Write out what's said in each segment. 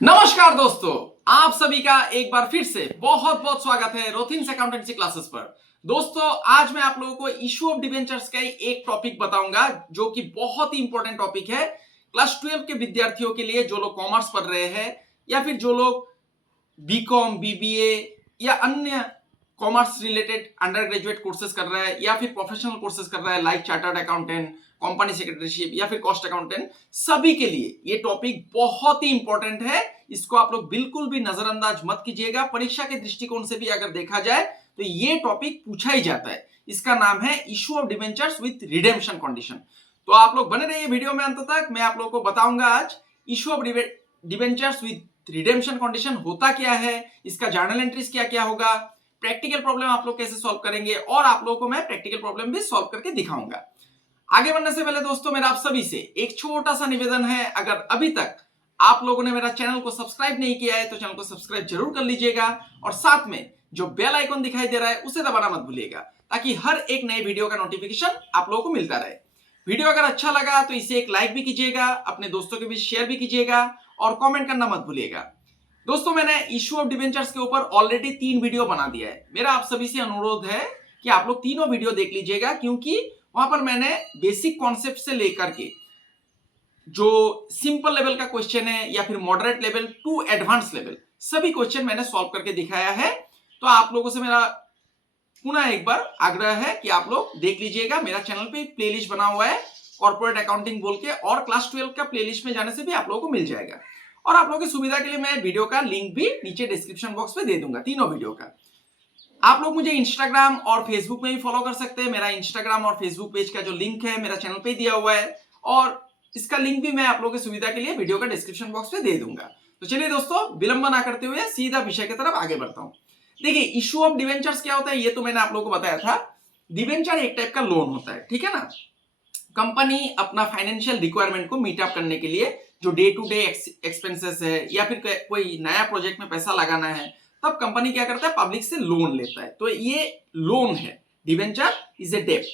नमस्कार दोस्तों, आप सभी का एक बार फिर से बहुत बहुत स्वागत है रोथिन्स अकाउंटेंसी क्लासेस पर। दोस्तों, आज मैं आप लोगों को इशू ऑफ डिबेंचर्स का एक टॉपिक बताऊंगा जो कि बहुत ही इंपॉर्टेंट टॉपिक है क्लास 12 के विद्यार्थियों के लिए, जो लोग कॉमर्स पढ़ रहे हैं या फिर जो लोग बीकॉम, बीबीए या अन्य commerce related under graduate courses कर रहा है या फिर प्रोफेशनल कोर्सेज कर रहा है like chartered accountant, company secretaryship या फिर कॉस्ट अकाउंटेंट। सभी के लिए ये टॉपिक बहुत ही इंपॉर्टेंट है। इसको आप लोग बिल्कुल भी नजरअंदाज मत कीजिएगा। परीक्षा के दृष्टिकोण से भी अगर देखा जाए तो ये टॉपिक पूछा ही जाता है। इसका नाम है issue of debentures with redemption condition. तो आप लोग बने रहिए वीडियो में अंत तक। मैं आप लोगों को बताऊंगा आज issue of debentures with redemption condition होता क्या है, इसका जर्नल एंट्रीज क्या क्या होगा, प्रैक्टिकल प्रॉब्लम आप लोग कैसे सॉल्व करेंगे और आप लोगों को मैं प्रैक्टिकल प्रॉब्लम भी सॉल्व करके दिखाऊंगा। आगे बढ़ने से पहले दोस्तों, मेरा आप सभी से एक छोटा सा निवेदन है। अगर अभी तक आप लोगों ने मेरा चैनल को सब्सक्राइब नहीं किया है तो चैनल को सब्सक्राइब जरूर कर लीजिएगा और साथ में जो बेल आइकन दिखाई दे रहा है उसे दबाना मत भूलिएगा, ताकि हर एक नए वीडियो का नोटिफिकेशन आप लोगों को मिलता रहे। वीडियो अगर अच्छा लगा तो इसे एक लाइक भी कीजिएगा, अपने दोस्तों के बीच शेयर भी कीजिएगा और कमेंट करना मत भूलिएगा। दोस्तों, मैंने इशू ऑफ डिबेंचर्स के ऊपर ऑलरेडी 3 वीडियो बना दिया है। मेरा आप सभी से अनुरोध है कि आप लोग तीनों वीडियो देख लीजिएगा, क्योंकि वहां पर मैंने बेसिक कॉन्सेप्ट से लेकर के जो सिंपल लेवल का क्वेश्चन है या फिर moderate level to advance level, सभी क्वेश्चन मैंने सॉल्व करके दिखाया है। तो आप लोगों से मेरा पुनः एक बार आग्रह है कि आप लोग देख लीजिएगा। मेरा चैनल पे प्लेलिस्ट बना हुआ है कॉर्पोरेट अकाउंटिंग बोल के, और क्लास 12 का प्लेलिस्ट में जाने से भी आप लोगों को मिल जाएगा। और आप लोगों की सुविधा के लिए मैं वीडियो का लिंक भी नीचे डिस्क्रिप्शन बॉक्स में दे दूंगा, तीनों वीडियो का। आप लोग मुझे इंस्टाग्राम और फेसबुक में भी फॉलो कर सकते हैं। मेरा इंस्टाग्राम और फेसबुक पेज का जो लिंक है मेरा चैनल पे दिया हुआ है, और इसका लिंक भी मैं आप लोगों की सुविधा के लिए वीडियो का डिस्क्रिप्शन बॉक्स में दे दूंगा। तो चलिए दोस्तों, विलंब ना करते हुए सीधा विषय की तरफ आगे बढ़ता हूं। देखिए, इशू ऑफ डिवेंचर्स क्या होता है ये तो मैंने आप लोगों को बताया था। डिवेंचर एक टाइप का लोन होता है, ठीक है ना। कंपनी अपना फाइनेंशियल रिक्वायरमेंट को मीट अप करने के लिए जो डे टू डे एक्सपेंसेस है या फिर कोई नया प्रोजेक्ट में पैसा लगाना है, तब कंपनी क्या करता है, पब्लिक से लोन लेता है। तो ये लोन है, डिवेंचर इज ए डेट।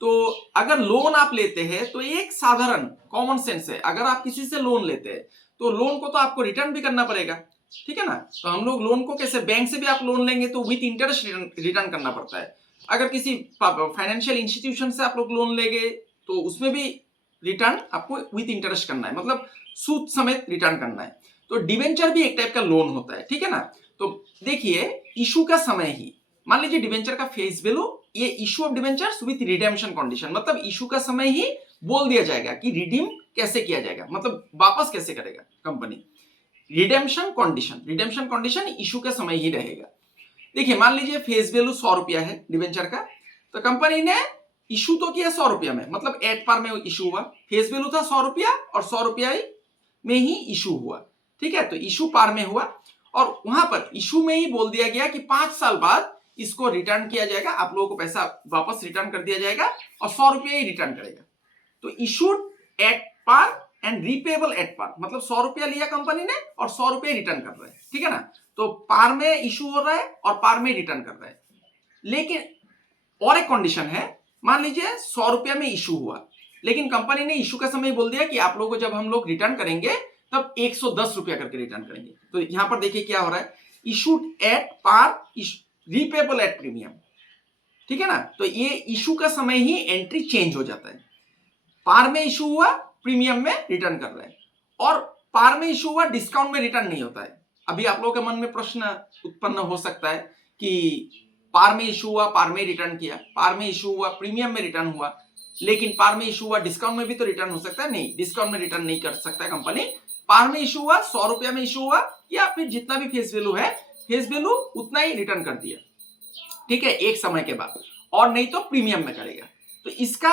तो अगर लोन आप लेते हैं तो एक साधारण कॉमन सेंस है, अगर आप किसी से लोन लेते हैं तो लोन को तो आपको रिटर्न भी करना पड़ेगा, ठीक है ना। तो हम लोग लोन को कैसे, बैंक से भी आप लोन लेंगे तो विथ इंटरेस्ट रिटर्न करना पड़ता है। अगर किसी फाइनेंशियल इंस्टीट्यूशन से आप लोग लोन लेंगे तो उसमें भी रिटर्न आपको विथ इंटरेस्ट करना है, मतलब सूद समेत रिटर्न करना है। तो डिवेंचर भी एक टाइप का लोन होता है, ठीक है ना। तो देखिए, इशू का समय ही, मान लीजिए डिवेंचर का फेस वैल्यू, ये issue of debentures with redemption condition, मतलब इशू का समय ही बोल दिया जाएगा कि रिडीम कैसे किया जाएगा, मतलब वापस कैसे करेगा कंपनी। रिडेम्पशन कंडीशन इशू का समय ही रहेगा। देखिए, मान लीजिए फेस वैल्यू 100 रुपया है डिवेंचर का, तो कंपनी ने इशू तो किया 100 रुपया में, मतलब एट पार में इशू हुआ। फेस वैल्यू था 100 रुपया और 100 रुपया में ही इशू हुआ, ठीक है। तो इशू पार में हुआ और वहां पर इशू में ही बोल दिया गया कि 5 साल बाद इसको रिटर्न किया जाएगा, आप लोगों को पैसा वापस रिटर्न कर दिया जाएगा और 100 रुपया ही रिटर्न करेगा। तो issued at par and repayable at par, मतलब 100 रुपया लिया कंपनी ने और 100 रुपया रिटर्न कर रहा है, ठीक है ना। तो पार में इशू हो रहा है और पार में रिटर्न कर रहा है। लेकिन और एक कंडीशन है, मान लीजिए 100 रुपया में इशू हुआ, लेकिन कंपनी ने इशू का समय बोल दिया कि आप लोगों को जब हम लोग रिटर्न करेंगे तब 110 रुपया करके रिटर्न करेंगे। तो यहां पर देखिए क्या हो रहा है, issued at par, repayable at premium, ठीक है ना। तो ये इशू का समय ही एंट्री चेंज हो जाता है। पार में इशू हुआ, प्रीमियम में रिटर्न कर रहा है, और पार में इशू हुआ, डिस्काउंट में रिटर्न नहीं होता है। अभी आप लोगों के मन में प्रश्न उत्पन्न हो सकता है कि पार में इशू हुआ, पार में रिटर्न किया, पार में इशू हुआ, प्रीमियम में रिटर्न हुआ, लेकिन पार में इशू हुआ, डिस्काउंट में भी तो रिटर्न हो सकता है। नहीं, डिस्काउंट में रिटर्न नहीं कर सकता है कंपनी। पार में इशू हुआ, 100 रुपया में इशू हुआ, या फिर जितना भी फेस वैल्यू है, फेस वैल्यू उतना ही रिटर्न कर दिया, ठीक है, एक समय के बाद, और नहीं तो प्रीमियम में करेगा। तो इसका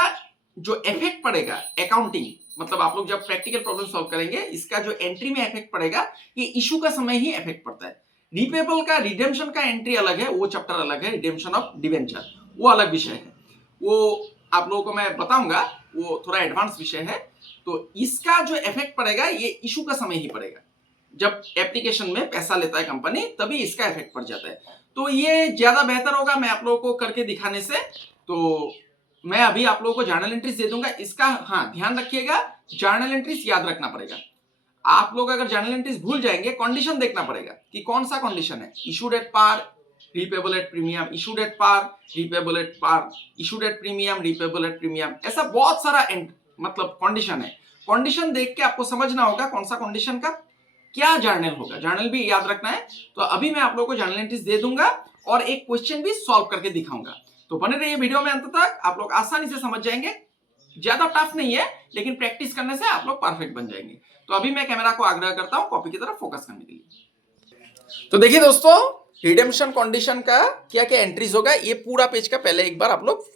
जो इफेक्ट पड़ेगा अकाउंटिंग, मतलब आप लोग जब प्रैक्टिकल प्रॉब्लम सॉल्व करेंगे, इसका जो एंट्री में इफेक्ट पड़ेगा, ये इशू का समय ही इफेक्ट पड़ता है। रिपेबल का, रिडेम्पशन का एंट्री अलग है, वो चैप्टर अलग है। रिडेम्पशन ऑफ डिवेंचर वो अलग विषय है, वो आप लोगों को मैं बताऊंगा, वो थोड़ा एडवांस विषय है। तो इसका जो इफेक्ट पड़ेगा ये इशू का समय ही पड़ेगा। जब एप्लीकेशन में पैसा लेता है कंपनी तभी इसका इफेक्ट पड़ जाता है। तो ये ज्यादा बेहतर होगा मैं आप लोगों को करके दिखाने से। तो मैं अभी आप लोगों को जर्नल एंट्रीज दे दूंगा। इसका हाँ ध्यान रखिएगा, जर्नल एंट्रीज याद रखना पड़ेगा। आप लोग अगर जर्नल एंट्रीज भूल जाएंगे, कंडीशन देखना पड़ेगा कि कौन सा कंडीशन है, issued at par, repayable at premium, issued at par, repayable at par, issued at premium, repayable at premium, ऐसा बहुत सारा मतलब कंडीशन है। कंडीशन देख के आपको समझना होगा कौन सा कंडीशन का क्या जर्नल होगा, जर्नल भी याद रखना है। तो अभी मैं आप लोगों को जर्नल एंट्रीज दे दूंगा और एक क्वेश्चन भी सॉल्व करके दिखाऊंगा। तो बने रहिए वीडियो में अंत तक, आप लोग आसानी से समझ जाएंगे। ज्यादा टफ नहीं है, लेकिन प्रैक्टिस करने से आप लोग परफेक्ट बन जाएंगे। तो अभी मैं कैमरा को आग्रह करता हूं कॉपी की तरफ फोकस करने के लिए। तो देखिए दोस्तों, रिडेम्पशन कंडीशन का क्या क्या एंट्रीज होगा, ये पूरा पेज का पहले एक बार आप लोग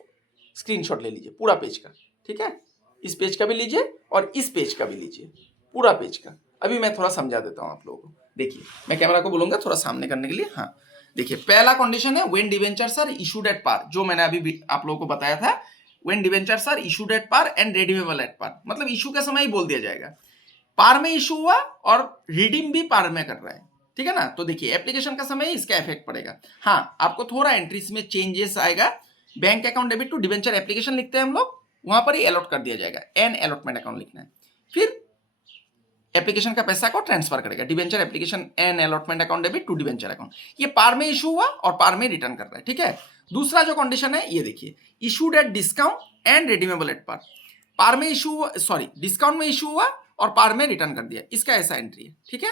स्क्रीनशॉट ले लीजिए, पूरा पेज का, ठीक है। इस पेज का भी लीजिए और इस पेज का भी लीजिए, पूरा पेज का। अभी मैं थोड़ा समझा देता हूं आप लोगों को। देखिए, मैं कैमरा को बोलूंगा थोड़ा सामने करने के लिए। हाँ, देखिए, पहला कंडीशन है when debentures are issued at par, जो मैंने अभी आप लोगों को बताया था। When debentures are issued at par and redeemable at par, मतलब इशू के समय ही बोल दिया जाएगा। पार में इशू हुआ और रिडीम भी पार में कर रहा है, ठीक है ना। तो देखिए, एप्लीकेशन का समय इसका इफेक्ट पड़ेगा। हाँ, आपको थोड़ा एंट्रीज में चेंजेस आएगा। Bank account debit to debenture application लिखते हैं हम लोग, वहां पर ही अलॉट कर दिया जाएगा, एन अलॉटमेंट अकाउंट लिखना है। फिर एप्लीकेशन का पैसा को ट्रांसफर करेगा, debenture application and allotment account debit to debenture account. ये पार में इशू हुआ और पार में रिटर्न कर रहा है, ठीक है। दूसरा जो कंडीशन है ये देखिए, issued at discount and redeemable at par. Par में इशू, सॉरी, डिस्काउंट में इशू हुआ और पार में रिटर्न कर दिया, इसका ऐसा एंट्री है, ठीक है।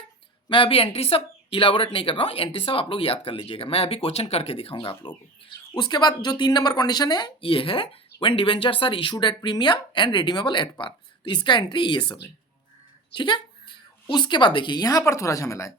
मैं अभी एंट्री सब इलाबोरेट नहीं कर रहा हूँ, एंट्री सब आप लोग याद कर लीजिएगा, मैं अभी क्वेश्चन करके दिखाऊंगा आप लोगों को। उसके बाद जो 3 नंबर कंडीशन है ये है when debentures are issued at premium and redeemable at par, तो इसका एंट्री ये सब है, ठीक है। उसके बाद देखिए, यहां पर थोड़ा झमेला है।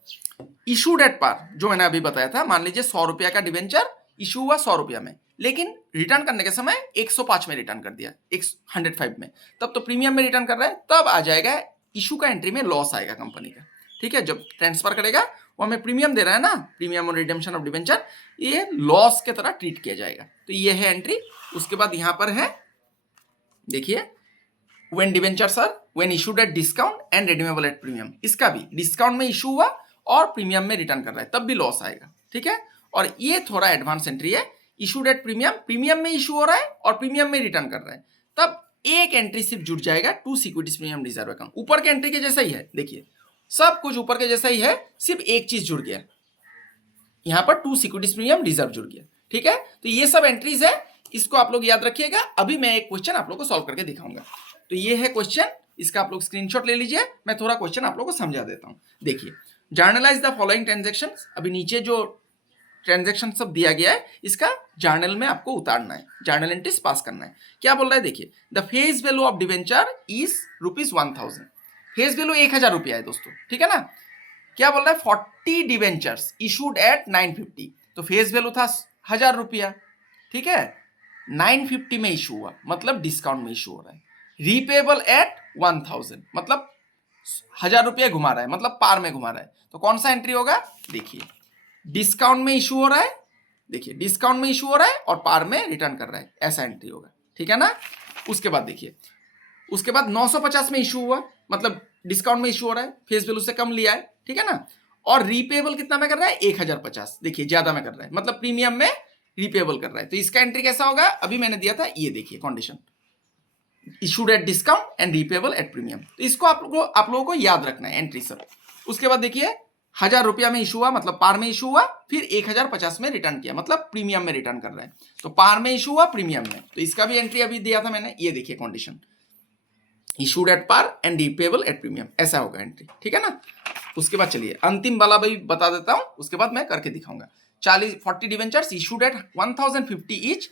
इशूड एट पार जो मैंने अभी बताया था, मान लीजिए 100 रुपया का डिबेंचर इशू हुआ 100 रुपया में, लेकिन रिटर्न करने के समय 105 में रिटर्न कर दिया, 105 में, तब तो प्रीमियम में रिटर्न कर रहा है, तब आ जाएगा इशू का एंट्री में लॉस आएगा कंपनी का, ठीक है। जब ट्रांसफर करेगा वो हमें प्रीमियम दे रहा है ना, प्रीमियम और रिडेम्पशन ऑफ डिबेंचर, ये लॉस के तरह ट्रीट किया जाएगा, तो ये है एंट्री। उसके बाद यहां पर है, देखिए, when debentures are when issued at discount and redeemable at premium, इसका भी डिस्काउंट में इशू हुआ और प्रीमियम में रिटर्न कर रहा है, तब भी लॉस आएगा, ठीक है। और ये थोड़ा एडवांस एंट्री है, इशूड एट प्रीमियम, प्रीमियम में इशू हो रहा है और प्रीमियम में रिटर्न कर रहा है, तब एक एंट्री सिर्फ जुड़ जाएगा, to securities premium reserve account. ऊपर के एंट्री के जैसा ही है, देखिए सब कुछ ऊपर के जैसा ही है, सिर्फ एक चीज जुड़ गया, यहां पर टू सिक्योरिटीज प्रीमियम रिजर्व जुड़ गया, ठीक है। तो ये सब एंट्रीज है, इसको आप लोग याद रखिएगा। अभी मैं एक क्वेश्चन आप लोग को सॉल्व करके दिखाऊंगा। तो ये है क्वेश्चन, इसका आप लोग स्क्रीनशॉट ले लीजिए, मैं थोड़ा क्वेश्चन आप लोगों को समझा देता हूं। देखिए, जर्नलाइज द फॉलोइंग ट्रांजैक्शंस, अभी नीचे जो ट्रांजैक्शन सब दिया गया है इसका जर्नल में आपको उतारना है, जर्नल एंट्रीज पास करना है। क्या बोल रहा है, देखिए, the face value of debenture is ₹1000, face value 1000 रुपया है दोस्तों, ठीक है ना। क्या बोल रहा है, 40 डिवेंचर्स इशूड एट 950, तो फेस वैल्यू था 1000 रुपया, ठीक है। 950 में इशू हुआ, मतलब डिस्काउंट में इशू हो रहा है। रीपेबल एट 1000, मतलब 1000 रुपया घुमा रहा है, मतलब पार में घुमा रहा है, तो कौन सा एंट्री होगा, देखिए, डिस्काउंट में इशू हो रहा है, देखिए डिस्काउंट में इशू हो रहा है और पार में रिटर्न कर रहा है, ऐसा एंट्री होगा, ठीक है ना। उसके बाद देखिए, उसके बाद 950 में इशू हुआ, मतलब डिस्काउंट में इशू हो रहा है, फेस वैल्यू से कम लिया है, ठीक है ना। और रीपेबल कितना में कर रहा है, 1050, देखिए ज्यादा में कर रहा है, मतलब प्रीमियम में रीपेबल कर रहा है, तो इसका एंट्री कैसा होगा, अभी मैंने दिया था, ये देखिए condition, issued at discount and repayable at premium, तो इसको आप लोगों को याद रखना है एंट्री सब। उसके बाद देखिए, 1000 रुपया में इशू हुआ, मतलब पार में इशू हुआ, फिर 1050 में रिटर्न किया, मतलब प्रीमियम में रिटर्न कर रहा है, तो पार में इशू हुआ, प्रीमियम में, तो इसका भी एंट्री अभी दिया था मैंने, ये देखिए condition, issued at par and repayable at premium, ऐसा होगा एंट्री, ठीक है ना। उसके बाद चलिए अंतिम वाला भी बता देता हूं, उसके बाद मैं करके दिखाऊंगा। 40 debentures issued at 1050 each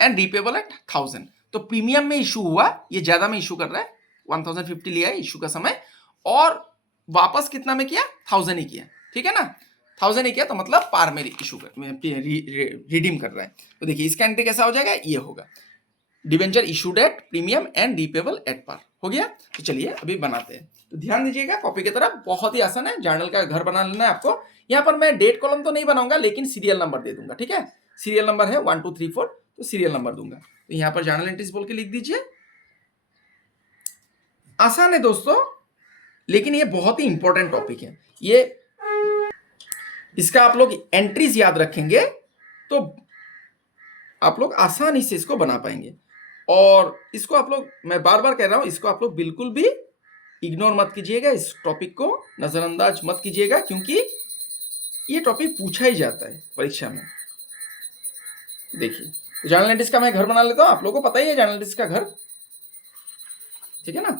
and repayable at 1000, तो प्रीमियम में इशू हुआ, ये ज्यादा में इशू कर रहा है, 1050 लिया है इशू का समय, और वापस कितना में किया, 1000 ही किया, ठीक है ना, 1000 ही किया, तो मतलब पार में इशू रिडीम कर रहा है। तो देखिए इसका एंट्री कैसा हो जाएगा, ये होगा, debenture issued at premium and repayable at par, हो गया। तो चलिए अभी बनाते हैं, तो ध्यान दीजिएगा कॉपी की तरफ, बहुत ही आसान है, जर्नल का घर बना लेना है आपको। यहाँ पर मैं डेट कॉलम तो नहीं बनाऊंगा, लेकिन सीरियल नंबर दे दूंगा, ठीक है। सीरियल नंबर है 1 2 3 4, तो सीरियल नंबर दूंगा, तो यहाँ पर जर्नल एंट्रीज बोल के लिख दीजिए। आसान है दोस्तों, लेकिन ये बहुत ही इंपॉर्टेंट टॉपिक है, ये इसका आप लोग एंट्रीज याद रखेंगे तो आप लोग आसानी से इसको बना पाएंगे। और इसको आप लोग, मैं बार बार कह रहा हूं, इसको आप लोग बिल्कुल भी इग्नोर मत कीजिएगा, इस टॉपिक को नजरअंदाज मत कीजिएगा, क्योंकि ये टॉपिक पूछा ही जाता है परीक्षा में। देखिए, तो जर्नल एंट्रीज का मैं घर बना लेता हूं, आप लोगों को पता ही है जर्नल एंट्रीज का घर, ठीक है ना।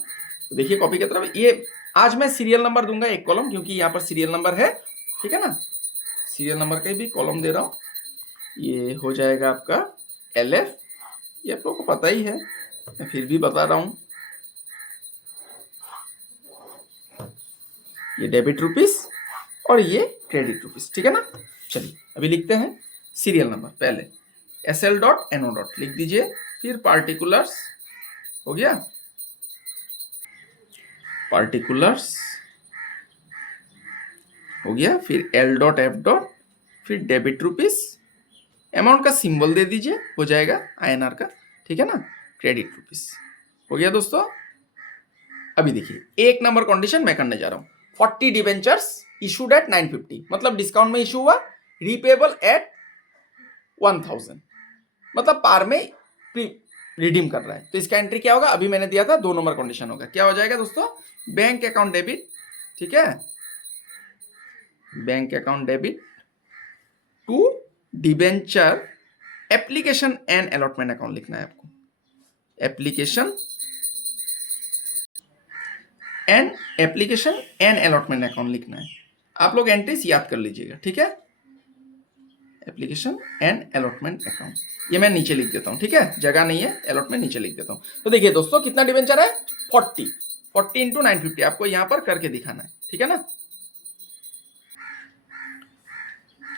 तो देखिए कॉपी की तरफ, ये आज मैं सीरियल नंबर दूंगा एक कॉलम, क्योंकि यहाँ पर सीरियल नंबर है, ठीक है ना। सीरियल नंबर का भी कॉलम दे रहा हूं, ये हो जाएगा आपका LF, ये आप लोगों को पता ही है, मैं फिर भी बता रहा हूं। ये डेबिट रुपीस और ये क्रेडिट रुपीस, ठीक है ना। चलिए अभी लिखते हैं सीरियल नंबर। पहले SL.NO. लिख दीजिए, फिर पार्टिकुलर्स, हो गया पार्टिकुलर्स, हो गया, फिर L.F. फिर डेबिट रुपीस, अमाउंट का सिंबल दे दीजिए, हो जाएगा INR का, ठीक है ना। क्रेडिट रुपीस हो गया दोस्तों। अभी देखिए एक नंबर कंडीशन मैं करने जा रहा हूं, 40 डिवेंचर्स इशूड एट 950, मतलब डिस्काउंट में इशू हुआ, रीपेबल एट 1000, मतलब पार में रिडीम कर रहा है। तो इसका एंट्री क्या होगा, अभी मैंने दिया था 2 नंबर कंडीशन होगा, क्या हो जाएगा दोस्तों, बैंक अकाउंट डेबिट, ठीक है, bank account debit to debenture application and allotment account लिखना है आपको, एप्लीकेशन एंड अलॉटमेंट अकाउंट लिखना है। आप लोग एंट्रीज याद कर लीजिएगा, ठीक है, एप्लीकेशन एंड अलॉटमेंट अकाउंट, ये मैं नीचे लिख देता हूं, ठीक है, जगह नहीं है, अलॉटमेंट नीचे लिख देता हूं। तो देखिए दोस्तों कितना डिवेंचर है, 40 इंटू 950, आपको यहां पर करके दिखाना है, ठीक है ना।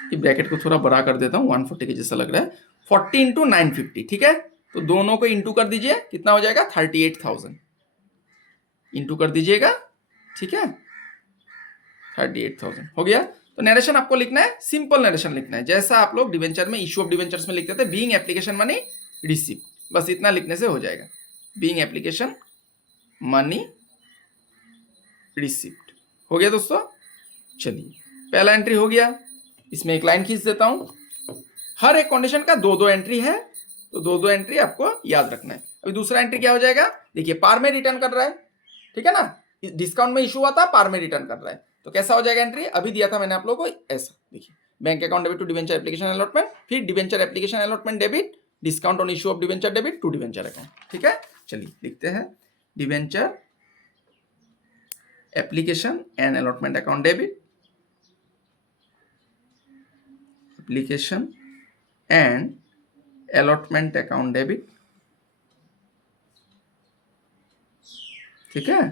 ये ब्रैकेट को थोड़ा बड़ा कर देता हूं, 140 के जैसा लग रहा है, 40 इंटू 950, ठीक है। तो दोनों को इंटू कर दीजिए, कितना हो जाएगा, 38,000 इंटू कर दीजिएगा, ठीक है, 38,000 हो गया। तो नरेशन आपको लिखना है, सिंपल नरेशन लिखना है, जैसा आप लोग डिवेंचर में, इशू ऑफ डिवेंचर्स में लिखते थे, बीइंग एप्लीकेशन मनी रिसीव, बस इतना लिखने से हो जाएगा, बीइंग एप्लीकेशन मनी रिसीव्ड, हो गया दोस्तों। चलिए पहला एंट्री हो गया, इसमें एक लाइन खींच देता हूं, हर एक कंडीशन का 2-2 एंट्री है, तो 2-2 एंट्री आपको याद रखना है। अभी दूसरा एंट्री क्या हो जाएगा, देखिए पार में रिटर्न कर रहा है, ठीक है ना, डिस्काउंट में इशू हुआ था, पार में रिटर्न कर रहा है, तो कैसा हो जाएगा एंट्री, अभी दिया था मैंने आप लोगों को ऐसा, देखिए bank account debit to debenture application allotment, फिर debenture application allotment debit, discount on issue of debenture debit to debenture account, ठीक है। चलिए लिखते हैं, debenture application and allotment account debit, application and allotment account debit, ठीक है,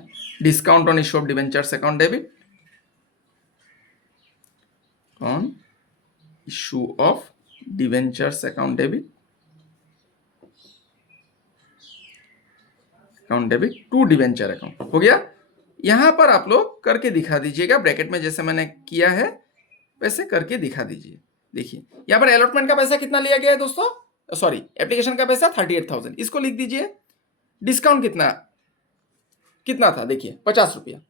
discount on issue of debentures account debit, on issue of debentures account debit, account debit to debenture account, हो गया। यहां पर आप लोग करके दिखा दीजिएगा, ब्रैकेट में जैसे मैंने किया है वैसे करके दिखा दीजिए। देखिए यहां पर अलॉटमेंट का पैसा कितना लिया गया है दोस्तों, सॉरी एप्लीकेशन का पैसा 38,000, इसको लिख दीजिए। डिस्काउंट कितना कितना था, देखिए 50 रुपया,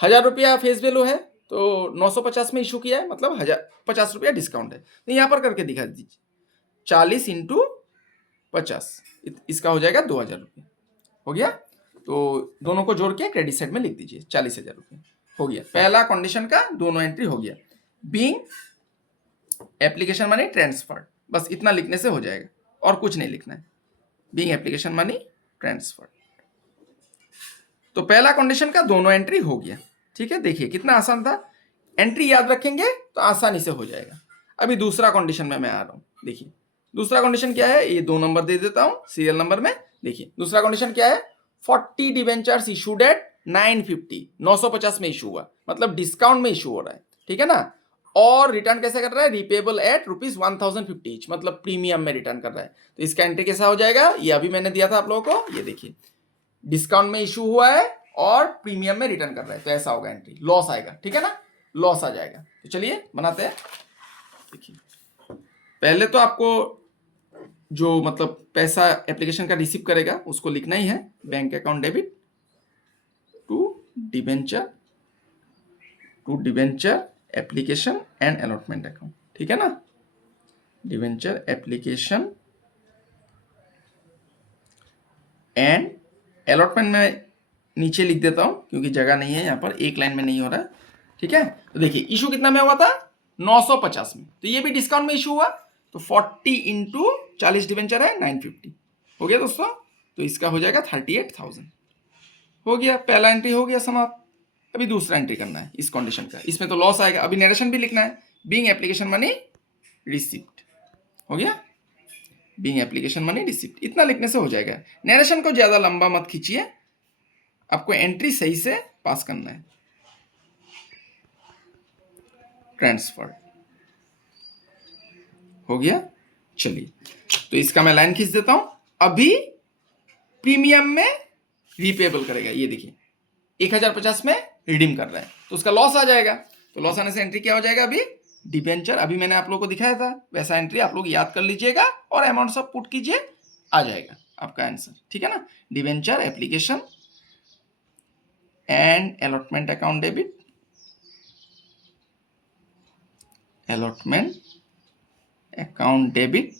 1000 रुपया फेस वैल्यू है, तो 950 में इशू किया है, मतलब 50 रुपया डिस्काउंट है, तो यहां पर करके दिखा दीजिए, 40 इंटू 50, इसका हो जाएगा 2,000 रुपये, हो गया। तो दोनों को जोड़ के क्रेडिट साइड में लिख दीजिए, 40,000 रुपये, हो गया। पहला कंडीशन का दोनों एंट्री हो गया, बीइंग एप्लीकेशन मनी ट्रांसफर्ड, बस इतना लिखने से हो जाएगा और कुछ नहीं लिखना है, बीइंग एप्लीकेशन मनी ट्रांसफर्ड। तो पहला कंडीशन का दोनों एंट्री हो गया, ठीक है। देखिए कितना आसान था, एंट्री याद रखेंगे तो आसानी से हो जाएगा। अभी दूसरा कंडीशन में मैं आ रहा हूं, देखिए दूसरा कंडीशन क्या है, ये 2 नंबर दे देता हूं सीरियल नंबर में। देखिए दूसरा कंडीशन क्या है, 40 डिवेंचर्स इशूड एट 950, 950 में इशू हुआ, मतलब डिस्काउंट में इशू हो रहा है, ठीक है ना, और रिटर्न कैसे कर रहा है, रिपेबल एट ₹1050 ईच, मतलब प्रीमियम में रिटर्न कर रहा है। तो इसका एंट्री कैसा हो जाएगा, ये अभी मैंने दिया था आप लोगों को, ये देखिए डिस्काउंट में इशू हुआ है और प्रीमियम में रिटर्न कर रहा है, तो ऐसा होगा एंट्री, लॉस आएगा, ठीक है ना, लॉस आ जाएगा। तो चलिए बनाते हैं। देखिए पहले तो आपको जो मतलब पैसा एप्लीकेशन का रिसीव करेगा उसको लिखना ही है, bank account debit to debenture application and allotment account, ठीक है ना, डिवेंचर एप्लीकेशन एंड अलॉटमेंट में नीचे लिख देता हूं क्योंकि जगह नहीं है यहाँ पर, एक लाइन में नहीं हो रहा है, ठीक है। तो देखिए इशू कितना में हुआ था, 950 में, तो ये भी डिस्काउंट में इशू हुआ, तो 40 इंटू 40 डिवेंचर है 950 हो गया दोस्तों, तो इसका हो जाएगा 38,000 हो गया। पहला एंट्री हो गया समाप्त। अभी दूसरा एंट्री करना है इस कंडीशन का, इसमें तो लॉस आएगा। अभी नरेशन भी लिखना है, बीइंग एप्लीकेशन मनी रिसिप्ट हो गया, बीइंग एप्लीकेशन मनी रिसिप्ट, इतना लिखने से हो जाएगा। नरेशन को ज्यादा लंबा मत खींचिए, आपको एंट्री सही से पास करना है। ट्रांसफर हो गया, चलिए तो इसका मैं लाइन खींच देता हूं। अभी प्रीमियम में रीपेबल करेगा, ये देखिए 1050 में रिडीम कर रहा है, तो उसका लॉस आ जाएगा। तो लॉस आने से एंट्री क्या हो जाएगा, अभी डिबेंचर, अभी मैंने आप लोगों को दिखाया था वैसा एंट्री आप लोग याद कर लीजिएगा और अमाउंट सब पुट कीजिए, आ जाएगा आपका आंसर, ठीक है ना। Debenture application and allotment account debit, allotment account debit,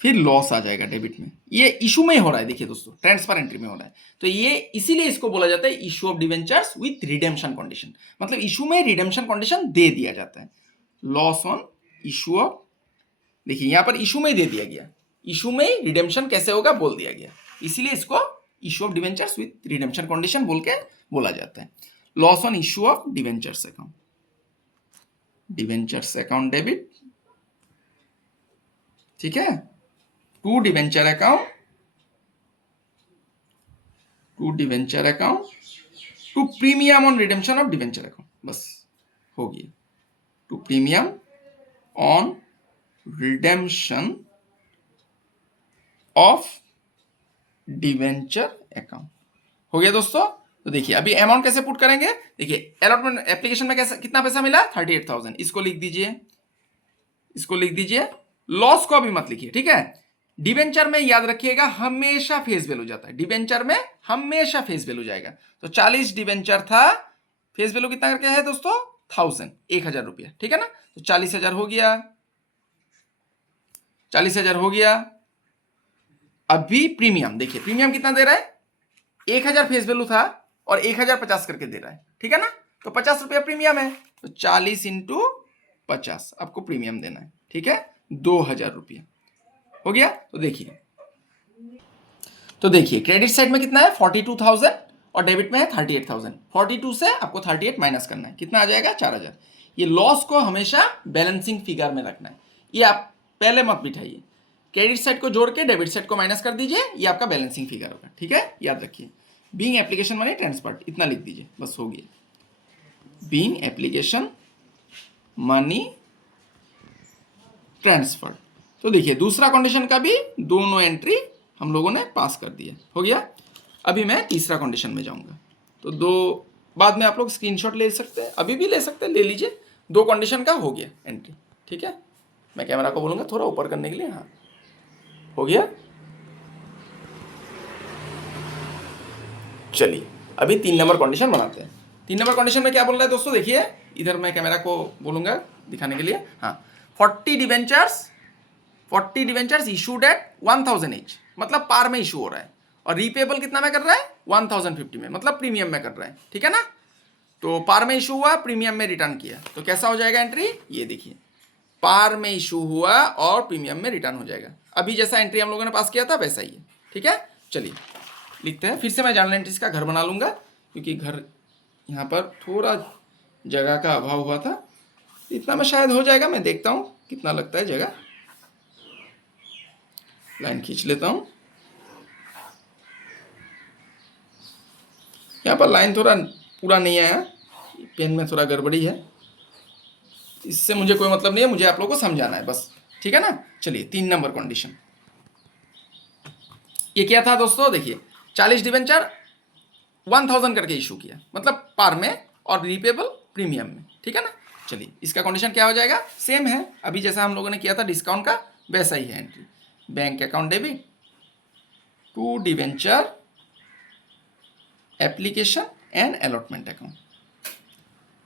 फिर लॉस आ जाएगा डेबिट में। ये इशू में ही हो रहा है, देखिए दोस्तों ट्रांसफर एंट्री में हो रहा है, तो ये इसीलिए इसको बोला जाता है issue of debentures with redemption condition, मतलब इशू में रिडेम्पशन कंडीशन दे दिया जाता है। लॉस ऑन इशू ऑफ, देखिए यहां पर इशू में ही दे दिया गया, इशू में रिडेम्पशन कैसे होगा बोल दिया गया, इसीलिए इसको issue of debentures with redemption condition बोल के बोला जाता है। Loss on issue of debentures account, debentures account debit, ठीक है, to debenture account, to debenture account, to premium on redemption of debenture account, बस हो गया, to premium on redemption of debenture account हो गया दोस्तों। तो देखिए अभी अमाउंट कैसे पुट करेंगे, देखिए अलॉटमेंट एप्लीकेशन में कैसे कितना पैसा मिला, 38,000, इसको लिख दीजिए, इसको लिख दीजिए, लॉस को अभी मत लिखिए, ठीक है। डिवेंचर में याद रखिएगा हमेशा फेस वैल्यू जाता है, डिवेंचर में हमेशा फेस वैल्यू जाएगा, तो 40 डिवेंचर था, फेस वैल्यू कितना करके है दोस्तों, 1000 रुपया, ठीक है ना। तो 40,000 हो गया, 40,000 हो गया। अभी प्रीमियम देखिए, प्रीमियम कितना दे रहा है, 1000 फेस वैल्यू था और 1050 करके दे रहा है, ठीक है ना, तो 50 रुपया प्रीमियम है, तो 40 इंटू 50 आपको प्रीमियम देना है, ठीक है, 2000 रुपया हो गया। तो देखिए क्रेडिट साइड में कितना है 42,000 और डेबिट में है 38,000, 42 से आपको 38 माइनस करना है, कितना आ जाएगा 4000। ये लॉस को हमेशा बैलेंसिंग फिगर में रखना है, ये आप पहले मत बिठाइए, क्रेडिट साइड को जोड़ के डेबिट साइड को माइनस कर दीजिए, ये आपका बैलेंसिंग फिगर होगा, ठीक है, याद रखिए। बीइंग एप्लीकेशन मनी ट्रांसफर इतना लिख दीजिए, बस हो गया, बीइंग एप्लीकेशन मनी ट्रांसफर। तो देखिए दूसरा कंडीशन का भी दोनों एंट्री हम लोगों ने पास कर दिया, हो गया। अभी मैं तीसरा कंडीशन में जाऊंगा, तो दो बाद में आप लोग स्क्रीनशॉट ले सकते हैं, अभी भी ले सकते हैं, ले लीजिए, दो कंडीशन का हो गया एंट्री, ठीक है। मैं कैमरा को बोलूंगा थोड़ा ऊपर करने के लिए, हाँ हो गया। चलिए अभी 3 नंबर कंडीशन बनाते हैं। 3 नंबर कंडीशन में क्या बोल रहा है दोस्तों, देखिए इधर मैं कैमरा को बोलूंगा दिखाने के लिए, हाँ 40 डिवेंचर्स इशूड एट 1000 एच, मतलब पार में इशू हो रहा है, और रीपेबल कितना में कर रहा है 1050 में, मतलब प्रीमियम में कर रहा है, ठीक है ना। तो पार में इशू हुआ, प्रीमियम में रिटर्न किया, तो कैसा हो जाएगा एंट्री, ये देखिए पार में इशू हुआ और प्रीमियम में रिटर्न हो जाएगा, अभी जैसा एंट्री हम लोगों ने पास किया था वैसा ही है, ठीक है। चलिए लिखते हैं, फिर से मैं जर्नल एंट्रीज का घर बना लूंगा क्योंकि घर यहाँ पर थोड़ा जगह का अभाव हुआ था, इतना में शायद हो जाएगा, मैं देखता हूँ कितना लगता है जगह, लाइन खींच लेता हूँ, यहाँ पर लाइन थोड़ा पूरा नहीं आया, पेन में थोड़ा गड़बड़ी है, इससे मुझे कोई मतलब नहीं है, मुझे आप लोगों को समझाना है बस, ठीक है ना। चलिए 3 नंबर कंडीशन, ये क्या था दोस्तों, देखिए 40 डिवेंचर 1000 करके इशू किया, मतलब पार में और रीपेबल प्रीमियम में, ठीक है ना। चलिए इसका कंडीशन क्या हो जाएगा, सेम है अभी जैसा हम लोगों ने किया था डिस्काउंट का, वैसा ही है entry, bank account debit to debenture application and allotment account,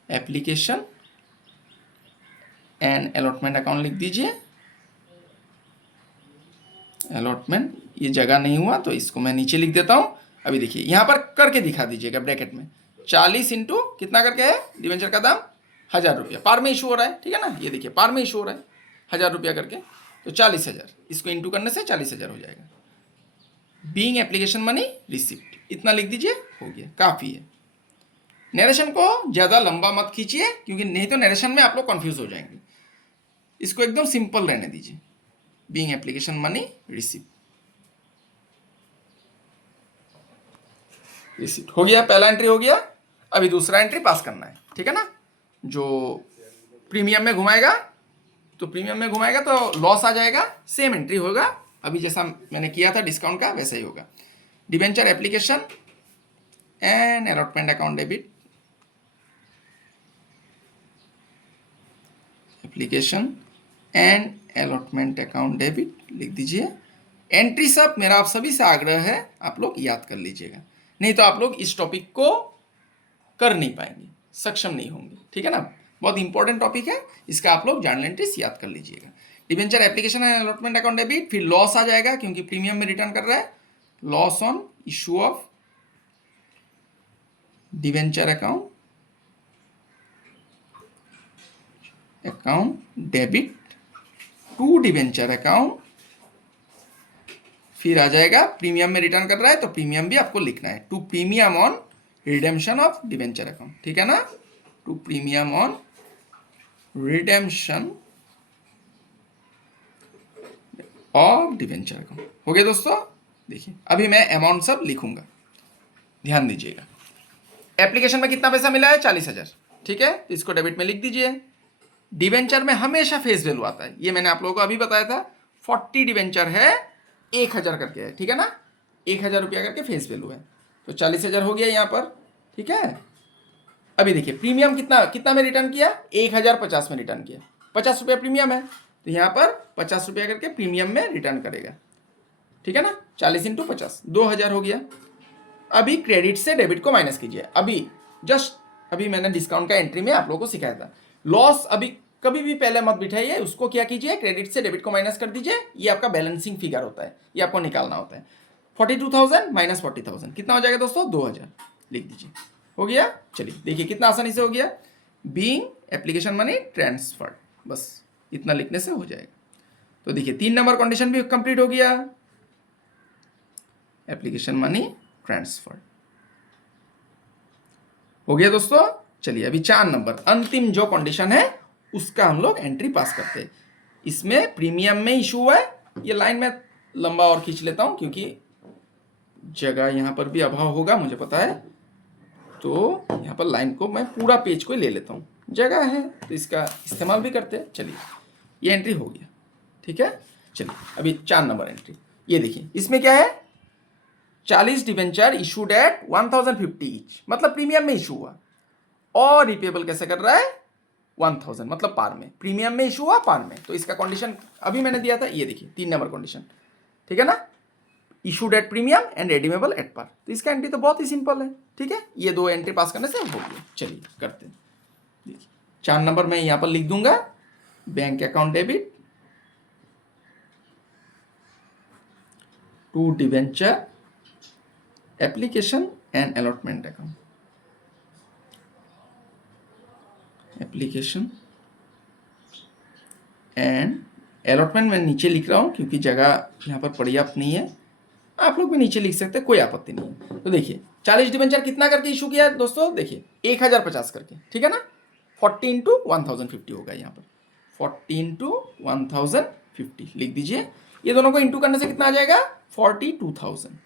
application and allotment account लिख दीजिए, अलॉटमेंट ये जगह नहीं हुआ तो इसको मैं नीचे लिख देता हूँ। अभी देखिए यहाँ पर करके दिखा दीजिएगा ब्रैकेट में, 40 इंटू कितना करके है डिवेंचर का दाम, 1000 रुपया पार में इशू हो रहा है, ठीक है ना, ये देखिए पार में इशू हो रहा है 1000 रुपया करके, तो 40,000 इसको इंटू करने से 40,000 हो जाएगा। बीइंग एप्लीकेशन मनी रिसिप्ट, इतना लिख दीजिए, हो गया, काफ़ी है। नरेशन को ज़्यादा लंबा मत खींचिए, क्योंकि नहीं तो नरेशन में आप लोग कन्फ्यूज हो जाएंगे, इसको एकदम सिंपल रहने दीजिए। Being application money receipt, receipt हो गया, पहला एंट्री हो गया। अभी दूसरा एंट्री पास करना है, ठीक है ना, जो प्रीमियम में घुमाएगा, तो प्रीमियम में घुमाएगा तो लॉस आ जाएगा, सेम एंट्री होगा, अभी जैसा मैंने किया था डिस्काउंट का वैसा ही होगा। Debenture application and allotment account debit, application and allotment account debit लिख दीजिए। एंट्री सब मेरा आप सभी से आग्रह है, आप लोग याद कर लीजिएगा, नहीं तो आप लोग इस टॉपिक को कर नहीं पाएंगे, सक्षम नहीं होंगे, ठीक है ना, बहुत इंपॉर्टेंट टॉपिक है, इसका आप लोग जर्नल एंट्रीज याद कर लीजिएगा। Debenture application and allotment account debit, फिर लॉस आ जाएगा क्योंकि प्रीमियम में रिटर्न कर रहा है, loss on issue of debenture account debit to debenture account, फिर आ जाएगा प्रीमियम में रिटर्न कर रहा है तो प्रीमियम भी आपको लिखना है, to premium on redemption of debenture account, ठीक है ना, to premium on redemption of debenture account. हो गया दोस्तों, देखिए अभी मैं अमाउंट सब लिखूंगा, ध्यान दीजिएगा। एप्लीकेशन में कितना पैसा मिला है, 40,000, ठीक है, तो इसको डेबिट में लिख दीजिए। डिबेंचर में हमेशा फेस वैल्यू आता है, ये मैंने आप लोगों को अभी बताया था, 40 डिबेंचर है 1000 करके है, ठीक है ना, 1000 रुपया करके फेस वैल्यू है, तो 40,000 हो गया यहाँ पर, ठीक है। अभी देखिए प्रीमियम कितना कितना में रिटर्न किया, 1050 में रिटर्न किया, 50 रुपया प्रीमियम है, तो यहाँ पर 50 रुपया करके प्रीमियम में रिटर्न करेगा, ठीक है ना, 40 इंटू 50 2000 हो गया। अभी क्रेडिट से डेबिट को माइनस कीजिए, अभी मैंने डिस्काउंट का एंट्री में आप लोगों को सिखाया था, लॉस अभी कभी भी पहले मत बिठाइए, उसको क्या कीजिए, क्रेडिट से डेबिट को माइनस कर दीजिए, ये आपका बैलेंसिंग फिगर होता है, ये आपको निकालना होता है। 42,000 माइनस 40,000 कितना हो जाएगा दोस्तों, 2000 लिख दीजिए, हो गया। चलिए देखिए कितना आसानी से हो गया, बीइंग एप्लीकेशन मनी ट्रांसफर, बस इतना लिखने से हो जाएगा। तो देखिए 3 नंबर कंडीशन भी कंप्लीट हो गया, एप्लीकेशन मनी ट्रांसफर हो गया दोस्तों। चलिए अभी 4 नंबर अंतिम जो कंडीशन है उसका हम लोग एंट्री पास करते हैं। इसमें प्रीमियम में इशू हुआ है, ये लाइन में लंबा और खींच लेता हूं क्योंकि जगह यहां पर भी अभाव होगा मुझे पता है, तो यहां पर लाइन को मैं पूरा पेज को ले लेता हूं, जगह है तो इसका इस्तेमाल भी करते हैं। चलिए ये एंट्री हो गया, ठीक है। चलिए अभी 4 नंबर एंट्री, ये देखिए इसमें क्या है, 40 डिबेंचर इशूड एट 1050 ईच, मतलब प्रीमियम में इशू हुआ, और रिपेबल कैसे कर रहा है 1000, मतलब पार में, प्रीमियम में इशू हुआ पार में, तो इसका कंडीशन अभी मैंने दिया था, ये देखिए 3 नंबर कंडीशन, ठीक है ना, issued at premium and redeemable at par, तो इसका एंट्री तो बहुत ही सिंपल है, ठीक है, ये 2 एंट्री पास करने से हो गया। चलिए करते हैं, देखिए 4 नंबर मैं यहां पर लिख दूंगा, bank account debit to debenture application and allotment account, application and allotment मैं नीचे लिख रहा हूं क्योंकि जगह यहाँ पर पर्याप्त नहीं है, आप लोग भी नीचे लिख सकते हैं, कोई आपत्ति नहीं है। तो देखिए 40 डिबेंचर कितना करके इशू किया दोस्तों, देखिए 1050 करके, ठीक है ना, 40 इंटू 1050 होगा यहाँ पर, 40 इंटू 1050 लिख दीजिए। ये दोनों को इंटू करने से कितना आ जाएगा, 42,000,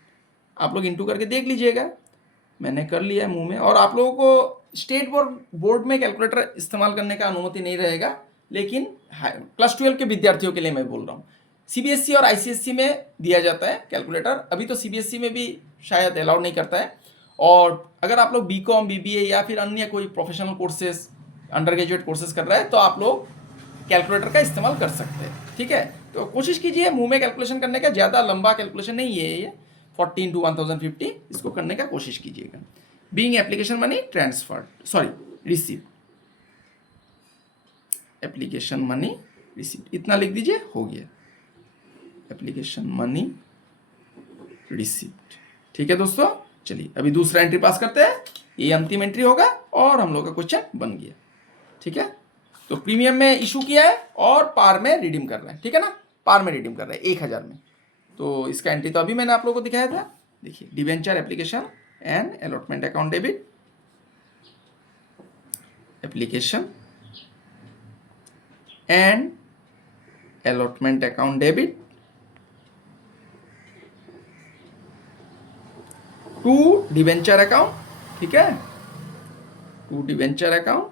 आप लोग इंटू करके देख लीजिएगा, मैंने कर लिया है मुंह में। और आप लोगों को स्टेट बोर्ड में कैलकुलेटर इस्तेमाल करने का अनुमति नहीं रहेगा, लेकिन क्लास 12 के विद्यार्थियों के लिए मैं बोल रहा हूँ, सीबीएसई और आईसीएसई में दिया जाता है कैलकुलेटर, अभी तो सीबीएसई में भी शायद अलाउड नहीं करता है। और अगर आप लोग बीकॉम बीबीए या फिर अन्य कोई professional courses under graduate courses कर रहे हैं तो आप लोग कैलकुलेटर का इस्तेमाल कर सकते हैं, ठीक है। तो कोशिश कीजिए मुंह में कैलकुलेशन करने का, ज़्यादा लंबा कैलकुलेशन नहीं है ये, 40 इंटू 1050 इसको करने का कोशिश कीजिएगा। Being application money transferred, sorry receive, application money receive, इतना लिख दीजिए, हो गया एप्लीकेशन मनी रिसीव्ड, ठीक है दोस्तों। चलिए अभी दूसरा एंट्री पास करते हैं, ये अंतिम एंट्री होगा और हम लोग का क्वेश्चन बन गया। ठीक है, तो प्रीमियम में इशू किया है और पार में रिडीम कर रहे हैं। ठीक है ना, पार में रिडीम कर रहे हैं 1000 में। तो इसका एंट्री तो अभी मैंने आप लोगों को दिखाया था। देखिए, debenture application and allotment account debit, application and allotment account debit to debenture account. ठीक है, to debenture account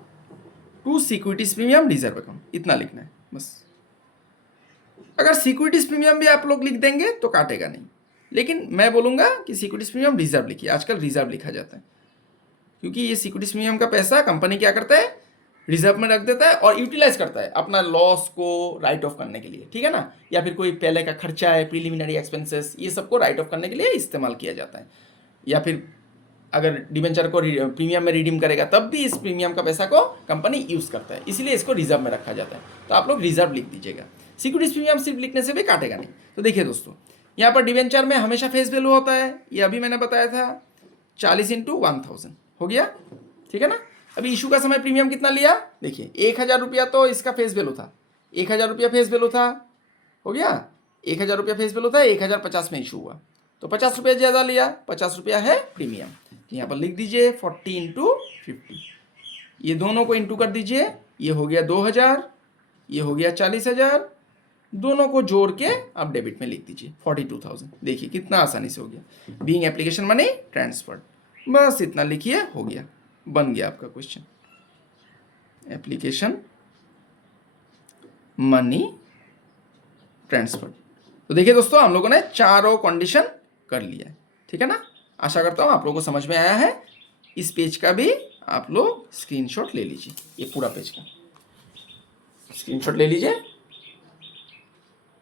to securities premium reserve account, इतना लिखना है बस। अगर सिक्योरिटीज प्रीमियम भी आप लोग लिख देंगे तो काटेगा नहीं, लेकिन मैं बोलूंगा कि सिक्योरिटीज प्रीमियम रिजर्व लिखिए। आजकल रिजर्व लिखा जाता है, क्योंकि ये सिक्योरिटीज प्रीमियम का पैसा कंपनी क्या करता है, रिजर्व में रख देता है और यूटिलाइज करता है अपना लॉस को राइट ऑफ करने के लिए। ठीक है ना, या फिर कोई पहले का खर्चा है, प्रीलिमिनरी एक्सपेंसेस, ये सबको राइट ऑफ करने के लिए इस्तेमाल किया जाता है। या फिर अगर डिवेंचर को प्रीमियम में रिडीम करेगा तब भी इस प्रीमियम का पैसा को कंपनी यूज़ करता है, इसीलिए इसको रिजर्व में रखा जाता है। तो आप लोग रिजर्व लिख दीजिएगा, सिक्योरिटीज प्रीमियम सिर्फ लिखने से भी काटेगा नहीं। तो देखिए दोस्तों, यहाँ पर डिवेंचर में हमेशा फेस वैल्यू होता है, ये अभी मैंने बताया था 40 × 1000 हो गया। ठीक है ना, अभी इशू का समय प्रीमियम कितना लिया, देखिए 1000 रुपया तो इसका फेस वैल्यू था, 1000 रुपया फेस वैल्यू था, हो गया 1000 रुपया फेस वैल्यू था, 1050 में इशू हुआ तो 50 रुपया ज़्यादा लिया, 50 रुपया है प्रीमियम। यहाँ पर लिख दीजिए 40 × 50, ये दोनों को इंटू कर दीजिए, ये हो गया 2000, ये हो गया 40000, दोनों को जोड़ के आप डेबिट में लिख दीजिए 42000। देखिए कितना आसानी से हो गया, बीइंग एप्लीकेशन मनी ट्रांसफर्ड, बस इतना लिखिए, हो गया, बन गया आपका क्वेश्चन, एप्लीकेशन मनी ट्रांसफर्ड। तो देखिए दोस्तों, हम लोगों ने चारों कंडीशन कर लिया है। ठीक है ना, आशा करता हूँ आप लोगों को समझ में आया है। इस पेज का भी आप लोग स्क्रीनशॉट ले लीजिए, ये पूरा पेज का स्क्रीनशॉट ले लीजिए।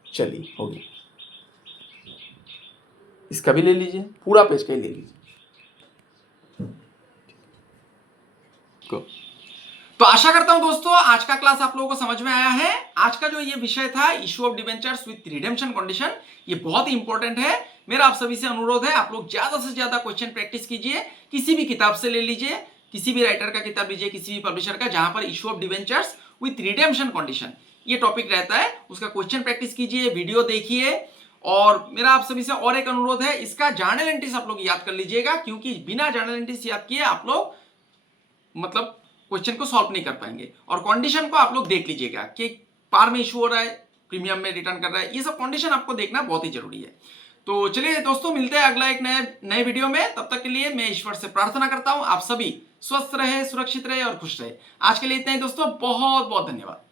चलिए हो गया, इसका भी ले लीजिए, पूरा पेज का ही ले लीजिए। तो आशा करता हूं दोस्तों आज का क्लास आप लोगों को समझ में आया है। आज का जो ये विषय था, issue of debentures with redemption condition, ये बहुत ही इंपॉर्टेंट है। मेरा आप सभी से अनुरोध है, आप लोग ज्यादा से ज्यादा क्वेश्चन प्रैक्टिस कीजिए, किसी भी किताब से ले लीजिए, किसी भी राइटर का किताब लीजिए, किसी भी पब्लिशर का, जहां पर issue of debentures with redemption condition ये टॉपिक रहता है, उसका क्वेश्चन प्रैक्टिस कीजिए, वीडियो देखिए। और मेरा आप सभी से और एक अनुरोध है, इसका जर्नल एंट्रीज आप लोग याद कर लीजिएगा, क्योंकि बिना जर्नल एंट्रीज याद किए आप लोग मतलब क्वेश्चन को सॉल्व नहीं कर पाएंगे। और कंडीशन को आप लोग देख लीजिएगा कि पार में इशू हो रहा है, प्रीमियम में रिटर्न कर रहा है, ये सब कंडीशन आपको देखना बहुत ही जरूरी है। तो चलिए दोस्तों, मिलते हैं अगला एक नए वीडियो में। तब तक के लिए मैं ईश्वर से प्रार्थना करता हूं आप सभी स्वस्थ रहे, सुरक्षित रहे और खुश रहे। आज के लिए इतना ही दोस्तों, बहुत बहुत धन्यवाद।